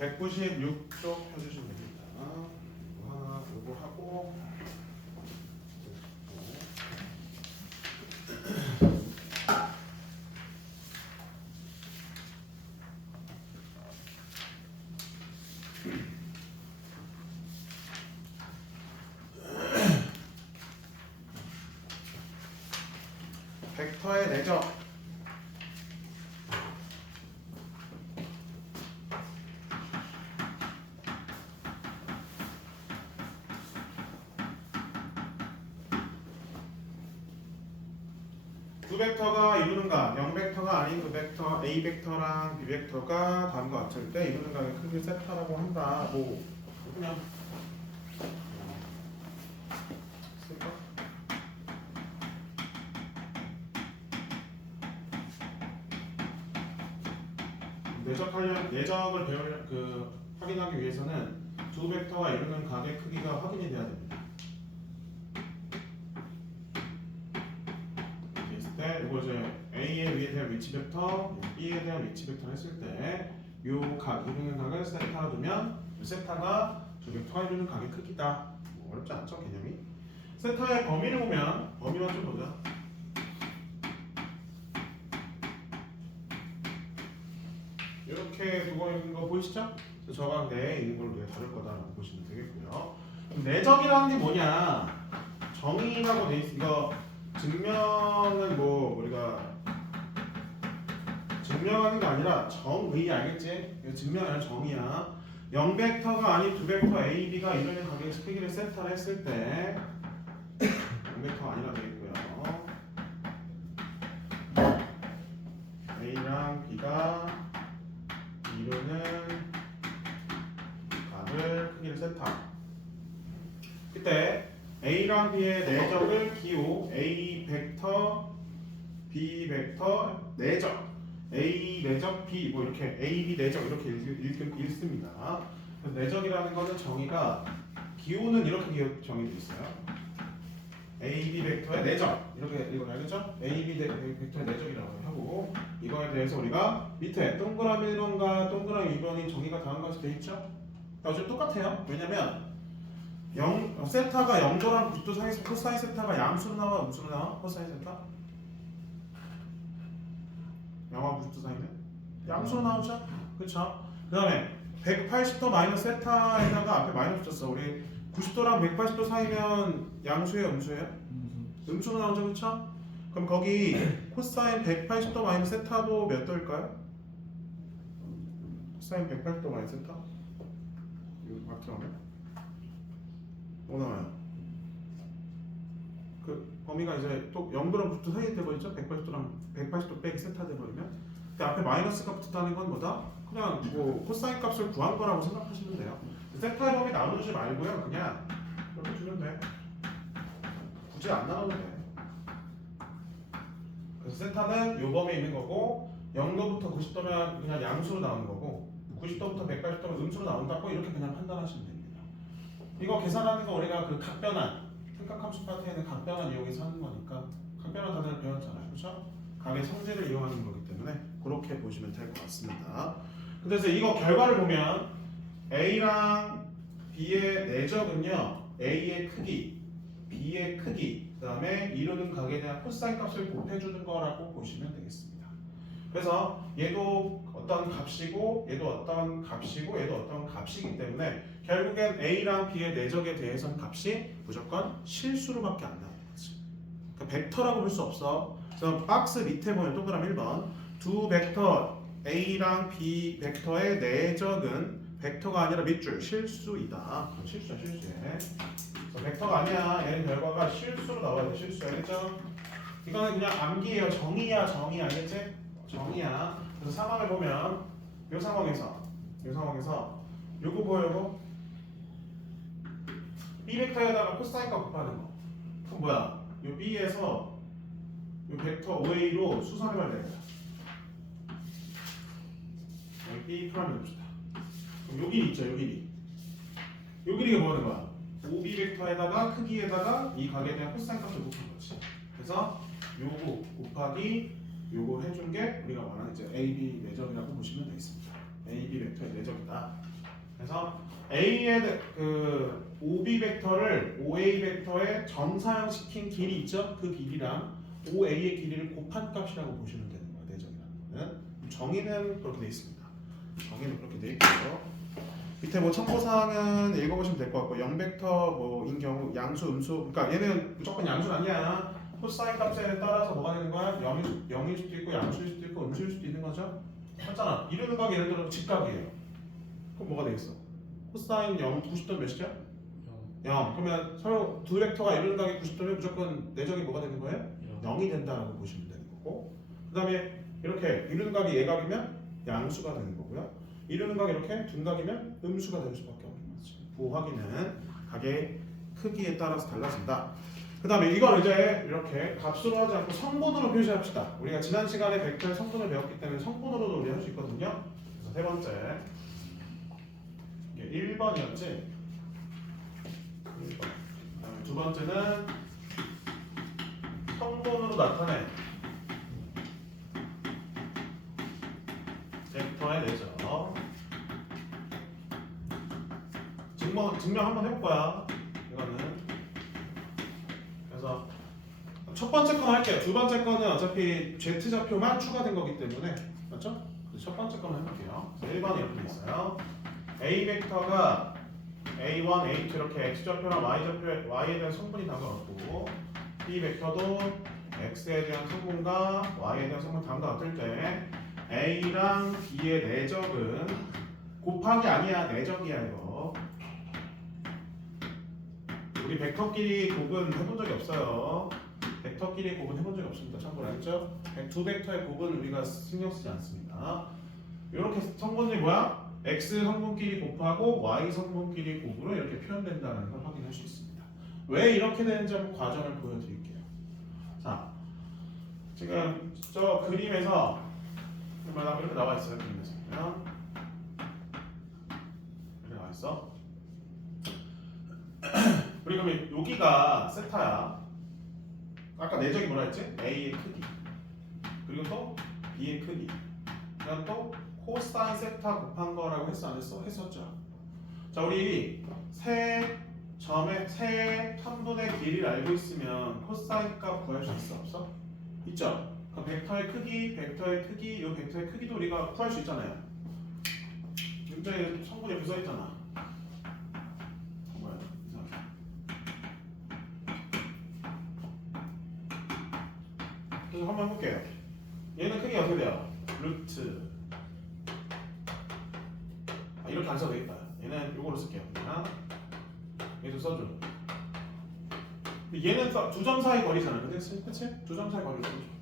196쪽 펴주시면 됩니다. 요거 하고 벡터의 내적 두 벡터가 이루는가 0벡터가 아닌 두 벡터 A 벡터랑 B 벡터가 다음과 같을 때 이루는 각의 크기 세타라고 한다. 뭐 그냥 쓸까? 내적을 확인하기 위해서는 두 벡터가 이루는 각의 크기가 확인이 돼야 됩니다. 이거 이제 A에 위에 대한 위치 벡터, B에 대한 위치 벡터 했을 때 요 각 이루는 각을 세타로 두면 세타가 저 벡터가 이루는 각의 크기다. 뭐 어렵지 않죠 개념이? 세타의 범위를 보면 범위만 좀 보자. 이렇게 두고 있는 거 보이시죠? 저각 내에 있는 걸 우리가 다룰 거다라고 보시면 되겠고요. 내적이라는 게 뭐냐? 정의라고 돼 있어. 이거 증명은 뭐 우리가 증명하는 게 아니라 정의 알겠지? 증명이 아니라 정의야. 0벡터가 아닌 두 벡터 A, B가 이루는 각의 크기를 세타를 했을 때 0벡터가 아니라 되겠고요. A랑 B가 이루는 각을 크기를 세타. 그때 A랑 B의 내적을 기호 A 벡터 B 벡터 내적 A 내적 B 뭐 이렇게 A B 내적 이렇게 읽습니다. 그래서 내적이라는 거는 정의가 기호는 이렇게 정의되어 있어요. A B 벡터의 내적 이렇게 이거 알겠죠? A B 벡터의 내적이라고 하고 이거에 대해서 우리가 밑에 동그라미 1번과 동그라미 2번이 정의가 다음과 같이 되어 있죠? 어차피 똑같아요. 왜냐면 세타가 0도랑 90도 사이에서 코사인 세타가 양수로 나와 음수로 나와? 코사인 세타? 0과 90도 사이는? 양수로 나오죠? 그쵸? 그 다음에 180도 마이너스 세타에다가 앞에 마이너스 붙였어. 우리 90도랑 180도 사이면 양수예요? 음수예요? 음수로 나오죠? 그쵸? 그럼 거기 코사인 180도 마이너스 세타도 몇 도일까요? 코사인 180도 마이너스 세타? 이거 막 들어가면? 뭐 나와요? 그 범위가 이제 또 0도랑 90도 사이에 돼버리죠? 180도 빼기 세타 돼버리면 근데 앞에 마이너스가 붙었다는 건 뭐다? 그냥 뭐 코사인 값을 구한 거라고 생각하시면 돼요. 세타의 범위 나누지 말고요. 그냥 이렇게 주면 돼. 굳이 안 나눠도 돼. 그래서 세타는 요 범위에 있는 거고 0도부터 90도면 그냥 양수로 나오는 거고 90도부터 180도면 음수로 나온다고 이렇게 그냥 판단하시면 됩니다. 이거 계산하는 거 우리가 그 각변환 삼각함수 파트에는 각변환 이용해서 하는 거니까 각변환 다들 배웠잖아요. 그렇죠? 각의 성질을 이용하는 거기 때문에 그렇게 보시면 될 것 같습니다. 그래서 이거 결과를 보면 A랑 B의 내적은요 A의 크기, B의 크기, 그 다음에 이루는 각에 대한 코사인 값을 곱해주는 거라고 보시면 되겠습니다. 그래서 얘도 어떤 값이고 얘도 어떤 값이고 얘도 어떤 값이기 때문에 결국엔 A랑 B의 내적에 대해서는 값이 무조건 실수로밖에 안 나오는 거지. 그러니까 벡터라고 볼 수 없어. 그래서 박스 밑에 보면 동그라미 1번 두 벡터 A랑 B 벡터의 내적은 벡터가 아니라 밑줄 실수이다. 실수야 실수해. 그래서 벡터가 아니야. 얘는 결과가 실수로 나와야 돼. 실수 알겠죠? 이거는 그냥 암기예요. 정의야 정의 알겠지? 정의야. 그래서 상황을 보면 이 상황에서 요거 보여요? B 벡터에다가 코사인값 곱하는 거. 그럼 뭐야? 요 B에서 요 벡터 OA로 수선해봐야 되겠다. 여기 B 프라임을 봅시다. 그럼 요 길이 있죠, 요 길이. 요 길이가 뭐 하는 거야? OB 벡터에다가 크기에다가 이 각에 대한 코사인값을 곱한 거지. 그래서 요거 곱하기 요거 해준 게 우리가 말하는 이제 AB 내적이라고 보시면 되겠습니다. A, B 벡터의 내적이다. 그래서 A의 그 OB 벡터를 OA 벡터에 정사형시킨 길이 있죠? 그 길이랑 OA의 길이를 곱한 값이라고 보시면 되는 거예요. 내적이라는 거는. 정의는 그렇게 돼 있습니다. 정의는 그렇게 돼 있고요. 밑에 뭐 참고사항은 읽어보시면 될 것 같고 0벡터 뭐인 경우 양수, 음수 그러니까 얘는 무조건 양수는 아니야. 코사인 값에 따라서 뭐가 되는 거야? 0일 수도 있고 양수일 수도 있고 음수일 수도 있는 거죠. 맞잖아. 이르는 각이 예를 들어 직각이에요. 그럼 뭐가 되겠어? 코사인 0, 90도 몇이죠? 0. 그러면 서로 두 벡터가 이르는 각이 90도면 무조건 내적이 뭐가 되는 거예요? 0이 된다라고 보시면 되는 거고. 그 다음에 이렇게 이르는 각이 예각이면 양수가 되는 거고요. 이르는 각 이렇게 둔각이면 음수가 될 수밖에 없는 거죠. 그 확인은 각의 크기에 따라서 달라진다. 그 다음에 이걸 이제 이렇게 값으로 하지 않고 성분으로 표시합시다. 우리가 지난 시간에 벡터의 성분을 배웠기 때문에 성분으로도 우리 할 수 있거든요. 그래서 세 번째 이게 1번이었지. 1번. 그다음에 두 번째는 성분으로 나타낸 벡터의 내적. 증명 한번 해볼 거야. 이거는. 그래서 첫 번째 건 할게요. 두 번째 거는 어차피 Z좌표만 추가된 거기 때문에 맞죠? 그래서 첫 번째 거는 해볼게요. 1번이 이렇게 돼 있어요. A 벡터가 A1, A2 이렇게 X좌표랑 Y에 대한 성분이 다음과 같고 B 벡터도 X에 대한 성분과 Y에 대한 성분 다음과 같을 때 A랑 B의 내적은 곱하기 아니야. 내적이야 이거. 우리 벡터끼리 곱은 해본 적이 없어요. 벡터끼리 곱은 해본 적이 없습니다. 참고로 알겠죠? 두 벡터의 곱은 우리가 신경 쓰지 않습니다. 이렇게 성분이 뭐야? X 성분끼리 곱하고 Y 성분끼리 곱으로 이렇게 표현된다는 걸 확인할 수 있습니다. 왜 이렇게 되는지 한번 과정을 보여드릴게요. 자, 지금 저 그림에서 이렇게 나와 있어요. 그림에서 이렇게 나와 있어. 우리 그러면 여기가 세타야. 아까 내적이 뭐라 했지? A의 크기 그리고 또 B의 크기 그다음 또 코사인 세타 곱한 거라고 했어 안 했어? 했었죠. 자 우리 세 점의 세 편분의 길이를 알고 있으면 코사인 값 구할 수 있어 없어? 있죠. 그럼 벡터의 크기, 이 벡터의 크기도 우리가 구할 수 있잖아요. 문제에 성분이 이렇게 써 있잖아. 뭐야? 그래서 한번 해볼게요. 얘는 크기가 어떻게 돼요? 루트. 이렇게 안 써도 되겠다. 얘는 요거로 쓸게요. 그냥 얘도 써줘. 근데 얘는 두 점 사이 거리잖아. 그치? 두 점 사이 거리를 써줘.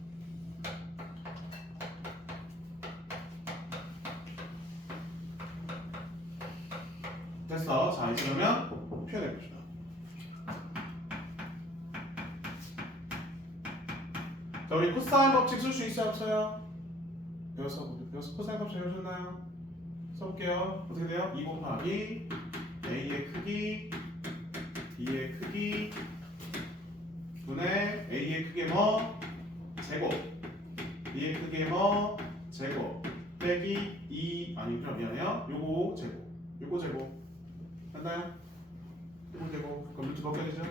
됐어. 자 이제 그러면 표현해봅시다. 자 우리 코사인 법칙 쓸 수 있어요 없어요? 배웠어? 코사인 법칙 배우셨나요? 써볼게요. 어떻게 돼요? 2 곱하기 A의 크기 B의 크기 분의 A의 크기 뭐? 제곱 B의 크기 뭐? 제곱 빼기 2 아니 그럼 미안해요. 요거 제곱 됐나요? 요거 제곱 그럼 루트 벗겨야 되죠?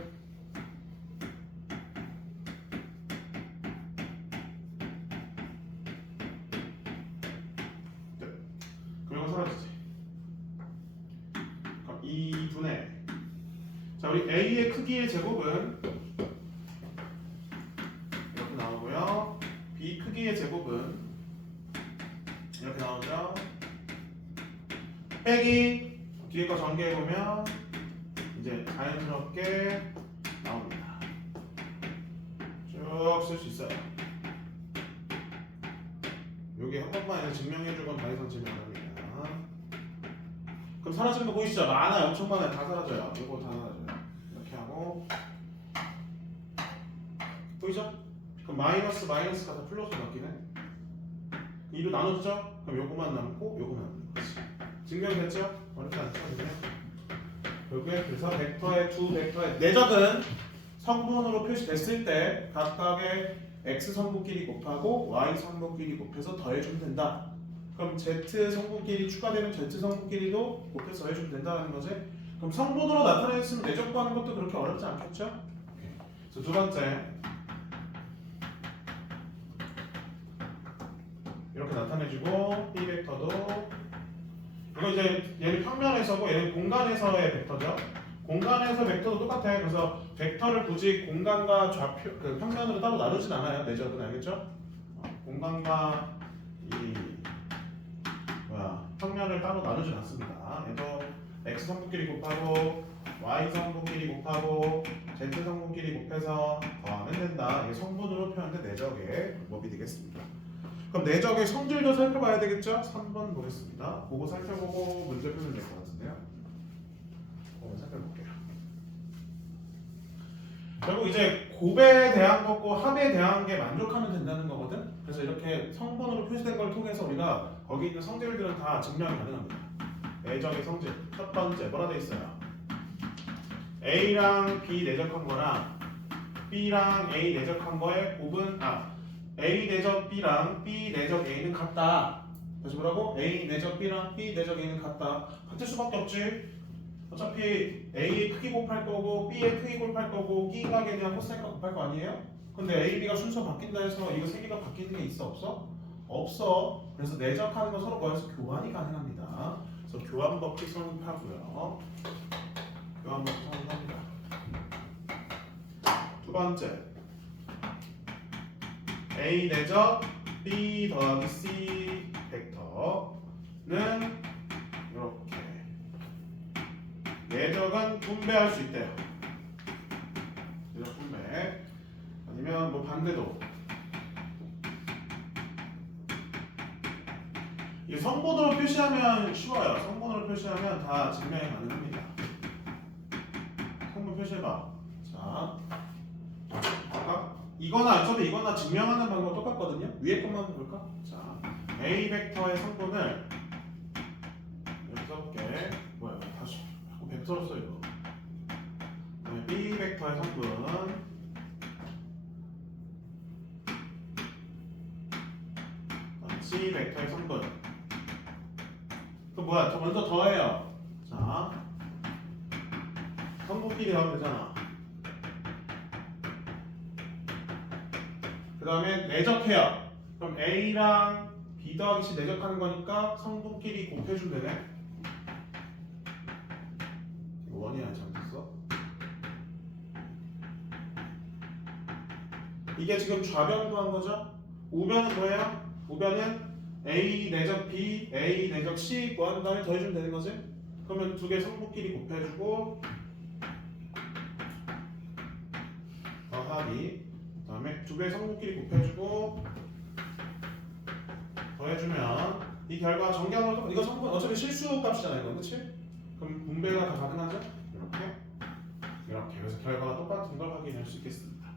그럼 이거 사라지지. 그럼 2분의 자 우리 A의 크기의 제곱은 이렇게 나오고요. B 크기의 제곱은 이렇게 나오죠. 빼기 뒤에 거 전개해보면 이제 자연스럽게 나옵니다. 쭉 쓸 수 있어요. 여기 한 번만 증명해주건 더 이상 증명 안 합니다. 그럼 사라지는 거 보이시죠? 많아요. 엄청 많아요. 다 사라져요. 이거 다 사라져요. 이렇게 하고 보이죠? 그럼 마이너스가 다 플러스 바뀌네. 2로 나눠주죠? 그럼 요거만 남고 요거만 남는 거지. 증명됐죠? 어렵지 않죠? 결국에 그래서 두 벡터의 내적은 성분으로 표시됐을 때 각각의 x 성분끼리 곱하고 y 성분끼리 곱해서 더해주면 된다. 그럼 Z 성분끼리 추가되는 Z 성분끼리도 곱해서 해주면 된다는 거지. 그럼 성분으로 나타내있으면 내적 구하는 것도 그렇게 어렵지 않겠죠? 그래서 두 번째 이렇게 나타내주고 B 벡터도 이거 이제 얘는 평면에서고 얘는 공간에서의 벡터죠. 공간에서 벡터도 똑같아요. 그래서 벡터를 굳이 공간과 좌표 그 평면으로 따로 나누진 않아요. 내적은 알겠죠? 공간과 이 평면을 따로 나누진 않습니다. 얘도 x 성분끼리 곱하고 y 성분끼리 곱하고 z 성분끼리 곱해서 더하면 된다. 이게 성분으로 표현된 내적의 방법이 되겠습니다. 그럼 내적의 성질도 살펴봐야 되겠죠? 3번 보겠습니다. 그거 살펴보고 문제 풀면 될 것 같은데요. 그거 살펴볼게요. 결국 이제 곱에 대한 것고 합에 대한 게 만족하면 된다는 거거든. 그래서 이렇게 성분으로 표시된 걸 통해서 우리가 거기 있는 성질들은 다 증명이 가능합니다. 내적의 성질 첫 번째 뭐라 돼 있어요? A랑 B 내적한 거랑 B랑 A 내적한 거의 곱은 A 내적 B랑 B 내적 A는 같다. 다시 뭐라고? A 내적 B랑 B 내적 A는 같다. 같을 수밖에 없지. 어차피 A의 크기 곱할 거고 B의 크기 곱할 거고 끼인각에 대한 코사인과 곱할 거 아니에요? 근데 A, B가 순서 바뀐다 해서 이거 세 개가 바뀌는 게 있어 없어? 없어. 그래서 내적하는 거 서로 뭐해서 교환이 가능합니다. 그래서 교환법칙 성립하고요. 교환법칙 성립합니다. 두 번째 A 내적 B 더하기 C 벡터는 이렇게 내적은 분배할 수 있대요. 내적 분배 아니면 뭐 반대도 이 성분으로 표시하면 쉬워요. 성분으로 표시하면 다 증명이 가능합니다. 성분 표시해봐. 자, 아까 이거나 어차피 이거나 증명하는 방법 똑같거든요. 위에 것만 볼까? 자, A 벡터의 성분을 여기 써볼게. 뭐야? 다시 자꾸 벡터로 써 이거. B 벡터의 성분 C 벡터의 성분. 그 뭐야? 저 먼저 더해요. 자, 성분끼리 더하면 되잖아. 그 다음에 내적해요. 그럼 A랑 B 더하기 C 내적하는 거니까 성분끼리 곱해주면 되네. 이거 원이 아니 잘못했어. 이게 지금 좌변 구한 거죠? 우변은 뭐예요? 우변은 A 내적 B, A 내적 C 구한 다음에 더해주면 되는 거지? 그러면 두 개 성분끼리 곱해주고 더하기 그 다음에 두 개 성분끼리 곱해주고 더해주면 이 결과 정량으로 이거 성분 어차피 실수 값이잖아요 이거 그치? 그럼 분배가 다 가능하죠? 이렇게 그래서 결과가 똑같은 걸 확인할 수 있겠습니다.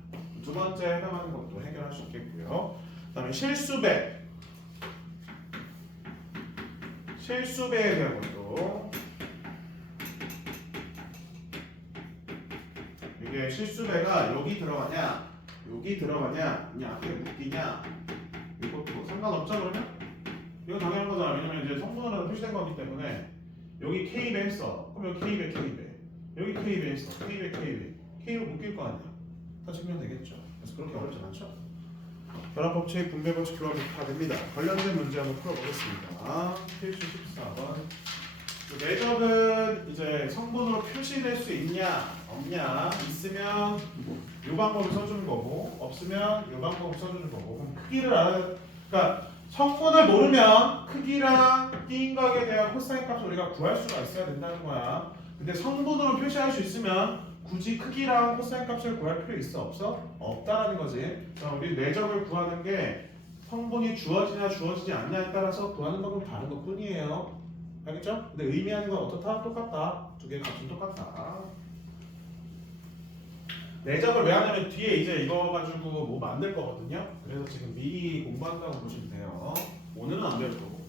두 번째 해당하는 것도 해결할 수 있겠고요. 그 다음에 실수배에 대한 것도 이게 실수배가 여기 들어가냐 그냥 앞에 묶이냐 이것도 상관없죠 그러면? 이거 당연한 거잖아. 왜냐면 이제 성분으로 표시된 거기 때문에 여기 K배 했어. 그럼 여기 K배 여기 K배 했어. K로 묶일 거 아니야. 다 증명되겠죠. 그래서 그렇게 어렵지 않죠? 결합법칙, 분배법칙, 교환법칙 다 됩니다. 관련된 문제 한번 풀어보겠습니다. 필수 14번. 내적은 이제 성분으로 표시될 수 있냐 없냐 있으면 이 방법을 써주는 거고 없으면 이 방법을 써주는 거고 그럼 크기를 그러니까 성분을 모르면 크기랑 끼인각에 대한 코사인 값을 우리가 구할 수가 있어야 된다는 거야. 근데 성분으로 표시할 수 있으면 굳이 크기랑 코사인 값을 구할 필요 있어 없어? 없다라는 거지. 우리 내적을 구하는 게 성분이 주어지냐 주어지지 않냐에 따라서 구하는 방법은 다른 것 뿐이에요. 알겠죠? 근데 의미하는 건 어떻다? 똑같다. 두 개의 값은 똑같다. 내적을 왜 하냐면 뒤에 이제 이거 가지고 뭐 만들 거거든요. 그래서 지금 미리 공부한다고 보시면 돼요. 오늘은 안 배울 거고.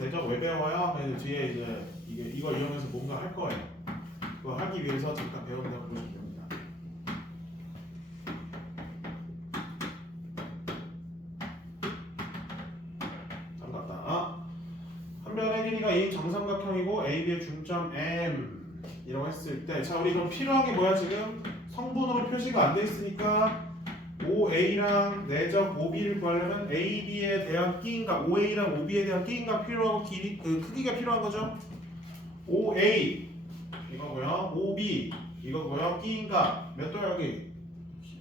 내적 왜 배워요? 그래서 뒤에 이제 이걸 이용해서 뭔가 할 거예요. 그거 하기 위해서 잠깐 배운다고 보시면 됩니다. A 정삼각형이고 AB의 중점 M 이라고 했을 때, 자 우리 그럼 필요한 게 뭐야? 지금 성분으로 표시가 안 돼 있으니까 OA랑 내적 OB를 구하려면 AB에 대한 끼인각, OA랑 OB에 대한 끼인각 필요하고 길이 그 크기가 필요한 거죠. OA 이거고요. OB 이거고요. 끼인각 몇 도야 여기?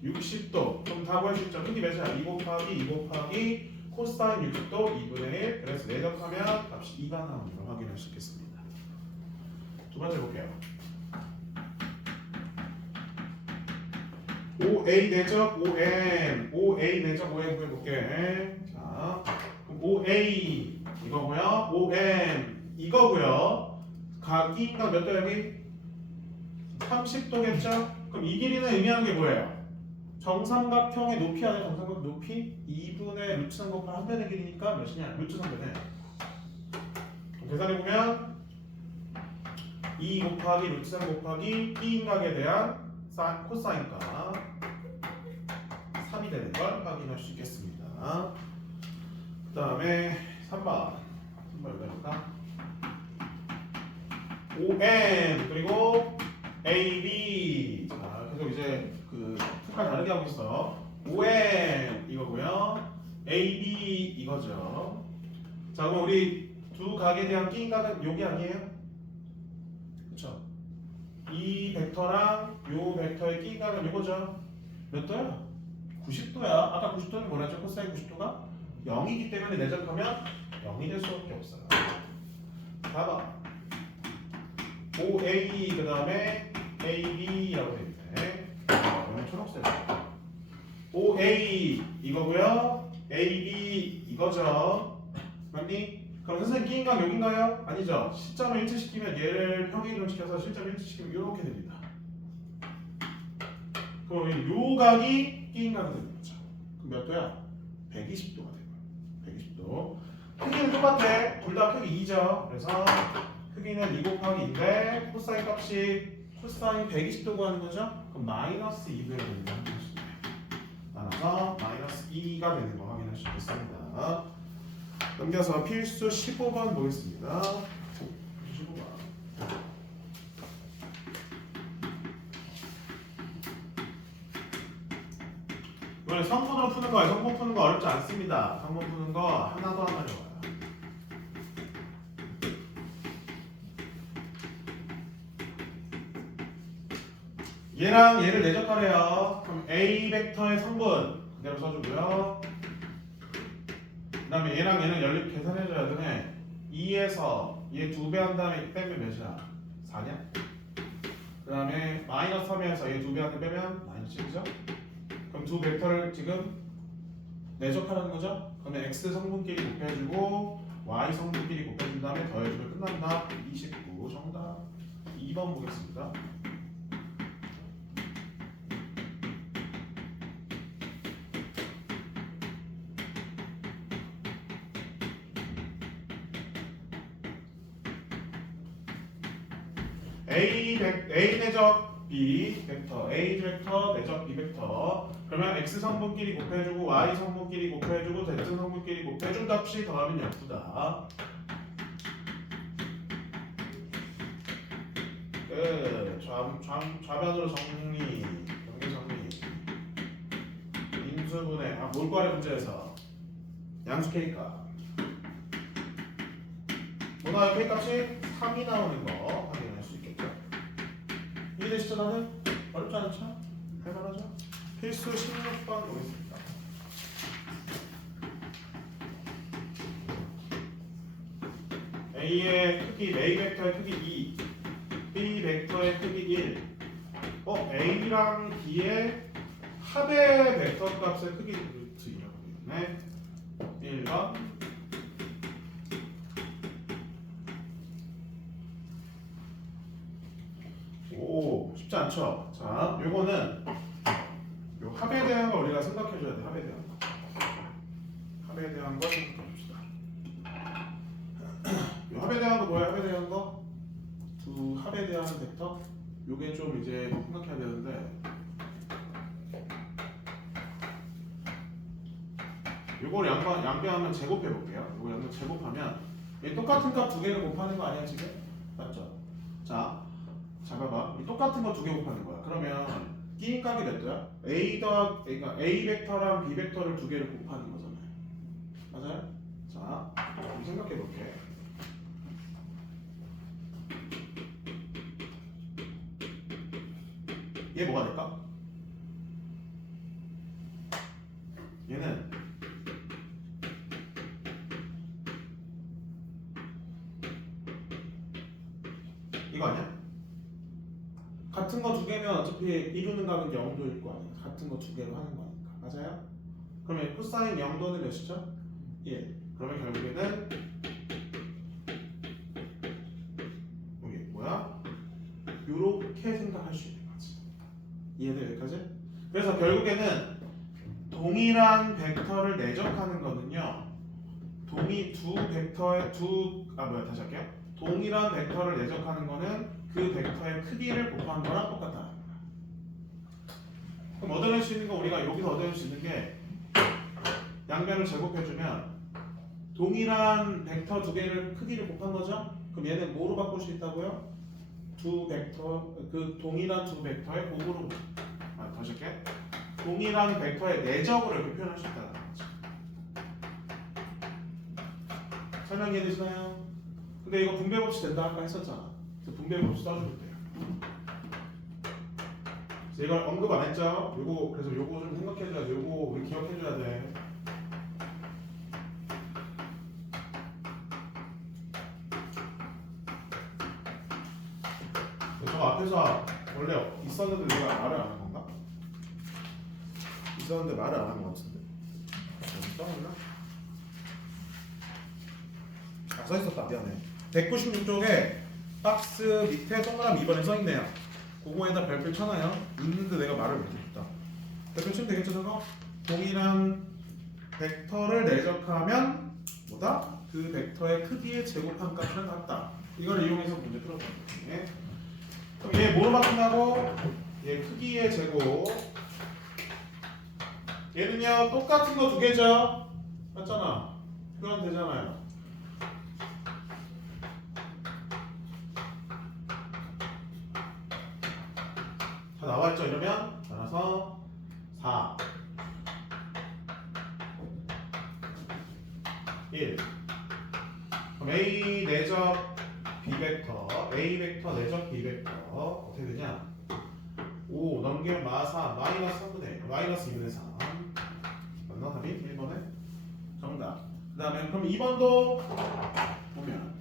60도. 그럼 다 구할 수 있죠. 크기 몇이야? 2 곱하기 2 곱하기 코사인 60도 2분의 1. 그래서 내적하면 값이 2가 나오는 걸 확인할 수 있겠습니다. 두 번째 볼게요. OA 내적 OM, OA 내적 OM 구해볼게. 자, 그럼 OA 이거고요. OM 이거고요. 각인각 몇 도 여기? 30도겠죠? 그럼 이 길이는 의미하는 게 뭐예요? 정삼각형의 높이 아니야? 정삼각 높이? 2분의 루트 3 곱하기 한 변의 길이니까 몇이냐? 루트 3변의. 계산해보면 2 곱하기 루트 3 곱하기 B인각에 대한 코사인가 3이 되는 걸 확인할 수 있겠습니다. 그 다음에 3번 열어볼까? OM 그리고 AB. 자 계속 이제 그 색깔 다르게 하고 있어. OM 이거고요. AB 이거죠. 자 그럼 우리 두 각에 대한 끼인각은 요게 아니에요? 그쵸? 이 벡터랑 요 벡터의 끼인각은 요거죠. 몇 도야? 90도야. 아까 90도는 뭐랬죠? 코사인 90도가 0이기 때문에 내적하면 0이 될 수밖에 없어요. 4번 OA 그 다음에 AB라고 되어 있네. 오늘 초록색. OA 이거고요. AB 이거죠. 맞니? 그럼 선생님 끼인각 여긴가요? 아니죠. 시점을 일치시키면 얘를 평행이동 시켜서 실점을 일치시키면 이렇게 됩니다. 그럼 요 각이 끼인각이 되는 거죠. 그럼 몇 도야? 120도가 되고요. 120도. 크기는 똑같아. 둘 다 크기 2죠. 그래서 크기는 2 곱하기 2인데 코사인 값이 코사인 120도 구하는 거죠. 그럼 마이너스 2분의 1을 확인할 수 있어요. 나눠서 마이너스 2가 되는 거 확인할 수 있겠습니다. 넘겨서 필수 15번 보겠습니다. 15번. 이번에 성분으로 푸는 거예요. 성분 푸는 거 어렵지 않습니다. 성분 푸는 거 하나도 안 어려워요. 얘랑 얘를 내적하래요. 그럼 A 벡터의 성분 그대로 써주고요. 그 다음에 얘랑 얘는 연립 계산해줘야 되네. 2에서 얘 2배 한 다음에 빼면 몇이야? 4냐? 그 다음에 마이너스 3에서 얘 2배한테 빼면 마이너스 7이죠? 그럼 두 벡터를 지금 내적하라는 거죠? 그러면 X 성분끼리 곱해주고 Y 성분끼리 곱해준 다음에 더해주면 끝난다. 29 정답. 2번 보겠습니다. A 내적 B 벡터, A 벡터 내적 B 벡터. 그러면 X 성분끼리 곱해주고 Y 성분끼리 곱해주고 Z 성분끼리 곱해준 값이 더하면 약수다. 끝. 좌변으로 정리, 경계 정리. 인수분해. 몰과의 문제에서 양수 K값. 뭐 나와요? K값이 3이 나오는 거 확인할 수 있겠죠. 이해되시죠? 나는? 어렵지 않죠? 할만하죠? 필수 16번 보겠습니다. A의 크기, A 벡터의 크기 2, B 벡터의 크기 1. A랑 B의 합의 벡터 값의 크기 루트 2라고 되겠네. 1번. 오, 쉽지 않죠? 자, 요거는 요 합에 대한 거 우리가 생각해줘야 돼. 합에 대한 거. 합에 대한 거 생각해봅시다. 요 합에 대한 거 뭐야? 합에 대한 거? 두 합에 대한 벡터? 요게 좀 이제 생각해야 되는데 요걸 양변하면 제곱해 볼게요. 요거 양변 제곱하면 얘 똑같은 값 두 개를 곱하는 거 아니야 지금? 맞죠? 자, 봐봐. 이 똑같은 거 두 개 곱하는 거야. 그러면 끼인 값이 몇 도야? 그러니까 A 벡터랑 B 벡터를 두 개를 곱하는 거잖아요. 맞아요? 자, 좀 생각해 볼게. 얘 뭐가 될까? 얘는 이거 아니야? 같은 거 두 개면 어차피 이루는 값은 0도일 거 아니야. 같은 거 두 개로 하는 거니까. 맞아요? 그러면 코사인 0도는 몇이죠? 1. 그러면 결국에는 이게 뭐야? 요렇게 생각할 수 있는 거지. 이해돼 여기까지? 그래서 결국에는 동일한 벡터를 내적하는 거는요. 다시 할게요. 동일한 벡터를 내적하는 거는 그 벡터의 크기를 곱한 거랑 똑같다. 그럼 얻어낼 수 있는 거 우리가 여기서 얻어낼 수 있는 게 양변을 제곱해주면 동일한 벡터 두 개를 크기를 곱한 거죠? 그럼 얘는 뭐로 바꿀 수 있다고요? 두 벡터 그 동일한 두 벡터의 곱으로 다시 할게. 동일한 벡터의 내적으로 이렇게 표현할 수 있다는 거죠. 설명 이해되시나요? 근데 이거 분배 법칙 된다 아까 했었잖아. 그래서 분배 법칙 써주면 돼요. 그래서 이걸 언급 안 했죠? 그래서 요거 좀 생각해줘야 돼. 요거 우리 기억해줘야 돼. 저 앞에서 원래 있었는데 내가 말을 안 한 건가? 있었는데 말을 안 한 것 같은데. 써있나? 써있었다. 미안해. 196쪽에 박스 밑에 동그라미 2번에 써있네요. 그거에다 별표 쳐놔요. 있는데 내가 말을 못했다. 별표 치면 되겠죠 저거? 동일한 벡터를 내적하면 뭐다? 그 벡터의 크기의 제곱한 값이랑 같다. 이걸 이용해서 문제 풀어보는 거예요. 그럼 얘 뭐로 바꾼다고? 얘 크기의 제곱. 얘는요 똑같은 거 두 개죠? 맞잖아. 표현 되잖아요. 다 나와있죠? 이러면 따라서 4 1 그럼 A 내적 B 벡터 A 벡터 내적 B 벡터 어떻게 되냐? 5 넘기면 마4 마이너스 3분의 1 마이너스 2분의 3 맞나 답이? 1번에? 정답. 그 다음에 그럼 2번도 보면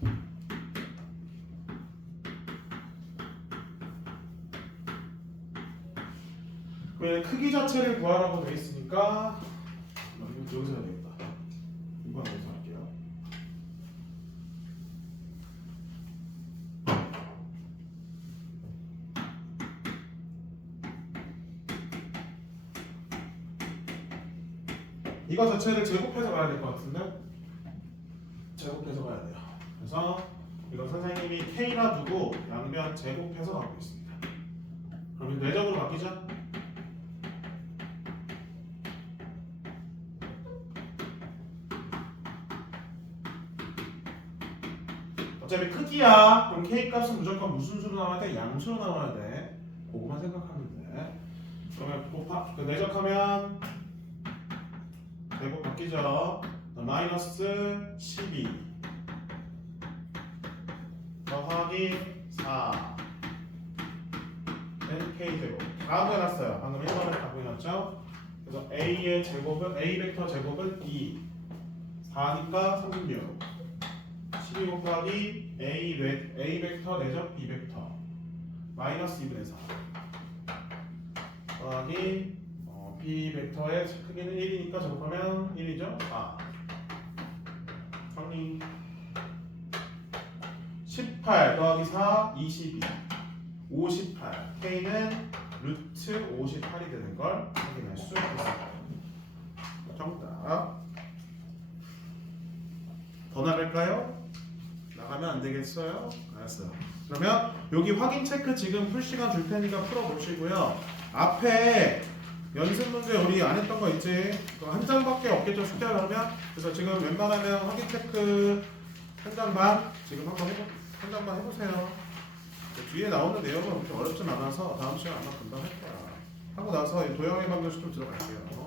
그러면 크기 자체를 구하라고 되어 있으니까 여기서 해야 되겠다. 2번 여기서 할게요. 이거 자체를 제곱해서 가야 될 것 같은데? 제곱해서 가야 돼요. 그래서 이건 선생님이 K라 두고 양변 제곱해서 가고 있습니다. 그러면 내적으로 바뀌죠? 어차피 크기야. 그럼 K 값은 무조건 무슨 수로 나와야 돼? 양수로 나와야 돼. 그거만 생각하면 돼. 그러면 내적하면 제곱 바뀌죠. 마이너스 12 더하기 4 K 제곱 다 구해놨어요. 방금 1번에 다 구해놨죠. 그래서 A의 제곱은 A 벡터 제곱은 2 4니까 36 12 곱하기 A 벡터 내적 B 벡터 마이너스 2분의 4 더하기 B 벡터의 크기는 1이니까 제곱하면 1이죠? 4 정리 18 더하기 4 22 58 K는 루트 58이 되는 걸 확인할 수 있습니다. 정답. 더 나갈까요? 나가면 안 되겠어요? 알았어요. 그러면 여기 확인 체크 지금 풀 시간 줄 테니까 풀어보시고요. 앞에 연습 문제 우리 안 했던 거 있지? 한 장밖에 없겠죠 숙제를 하면. 그래서 지금 웬만하면 확인 체크 한 장만 지금 한번 한 장만 해보세요. 뒤에 나오는 내용은 그렇게 어렵진 않아서 다음 시간 아마 금방 할 거야. 하고 나서 도형의 방정식 좀 들어갈게요.